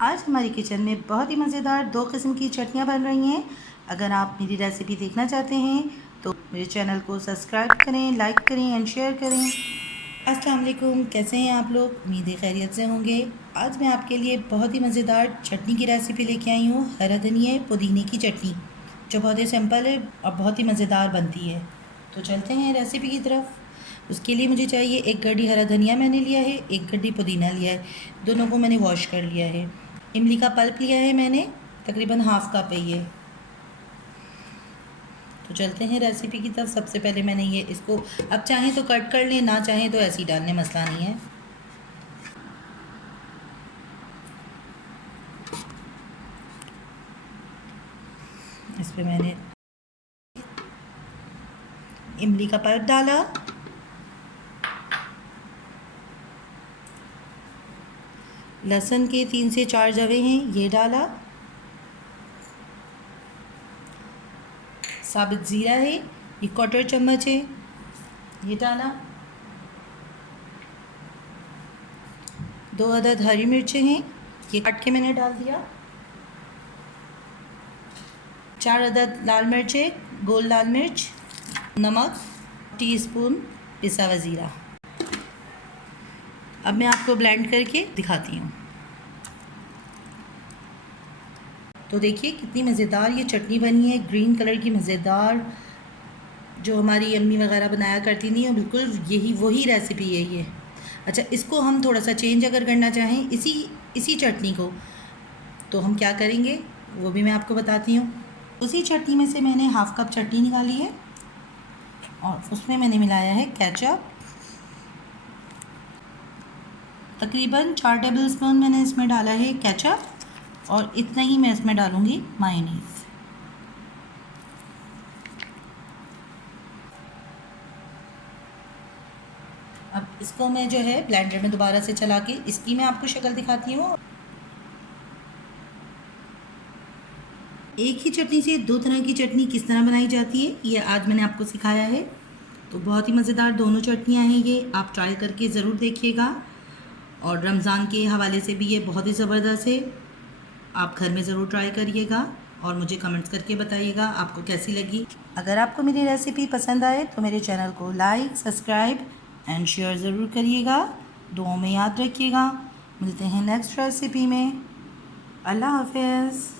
आज हमारी किचन में बहुत ही मज़ेदार 2 किस्म की चटनियाँ बन रही हैं। अगर आप मेरी रेसिपी देखना चाहते हैं तो मेरे चैनल को सब्सक्राइब करें, लाइक करें एंड शेयर करें। अस्सलाम वालेकुम, कैसे हैं आप लोग? उम्मीद है खैरियत से होंगे। आज मैं आपके लिए बहुत ही मज़ेदार चटनी की रेसिपी लेके आई हूँ, हरा धनिया पुदीने की चटनी, जो बहुत ही सिंपल है और बहुत ही मज़ेदार बनती है। तो चलते हैं रेसिपी की तरफ। उसके लिए मुझे चाहिए एक गड्डी हरा धनिया मैंने लिया है, एक गड्डी पुदीना लिया है, दोनों को मैंने वॉश कर लिया है। इमली का पल्प लिया है मैंने, तकरीबन हाफ़ कप है ये। तो चलते हैं रेसिपी की तरफ। सबसे पहले मैंने ये इसको, अब चाहें तो कट कर लें, ना चाहें तो ऐसे ही डालने, मसला नहीं है। इस पर मैंने इमली का पल्प डाला, लहसुन के 3 से 4 जवे हैं ये डाला, साबित ज़ीरा है ये 1/4 चम्मच है ये डाला, 2 अदद हरी मिर्चें हैं ये काट के मैंने डाल दिया, 4 अदद लाल मिर्चें, गोल लाल मिर्च, नमक, टीस्पून पिसा हुआ ज़ीरा। अब मैं आपको ब्लेंड करके दिखाती हूँ। तो देखिए कितनी मज़ेदार ये चटनी बनी है, ग्रीन कलर की मज़ेदार, जो हमारी अम्मी वगैरह बनाया करती थी, और बिल्कुल यही वही रेसिपी है ये। अच्छा, इसको हम थोड़ा सा चेंज अगर करना चाहें इसी चटनी को, तो हम क्या करेंगे वो भी मैं आपको बताती हूँ। उसी चटनी में से मैंने हाफ़ कप चटनी निकाली है और उसमें मैंने मिलाया है केचप, तकरीबन 4 टेबलस्पून मैंने इसमें डाला है केचप, और इतना ही मैं इसमें डालूँगी मायोनीज़। अब इसको मैं जो है ब्लेंडर में दोबारा से चला के इसकी मैं आपको शक्ल दिखाती हूँ। एक ही चटनी से 2 तरह की चटनी किस तरह बनाई जाती है ये आज मैंने आपको सिखाया है। तो बहुत ही मज़ेदार दोनों चटनियाँ हैं ये, आप ट्राई करके ज़रूर देखिएगा। और रमज़ान के हवाले से भी ये बहुत ही ज़बरदस्त है, आप घर में ज़रूर ट्राई करिएगा और मुझे कमेंट्स करके बताइएगा आपको कैसी लगी। अगर आपको मेरी रेसिपी पसंद आए तो मेरे चैनल को लाइक, सब्सक्राइब एंड शेयर ज़रूर करिएगा। दुआओं में याद रखिएगा। मिलते हैं नेक्स्ट रेसिपी में। अल्लाह हाफ़िज़।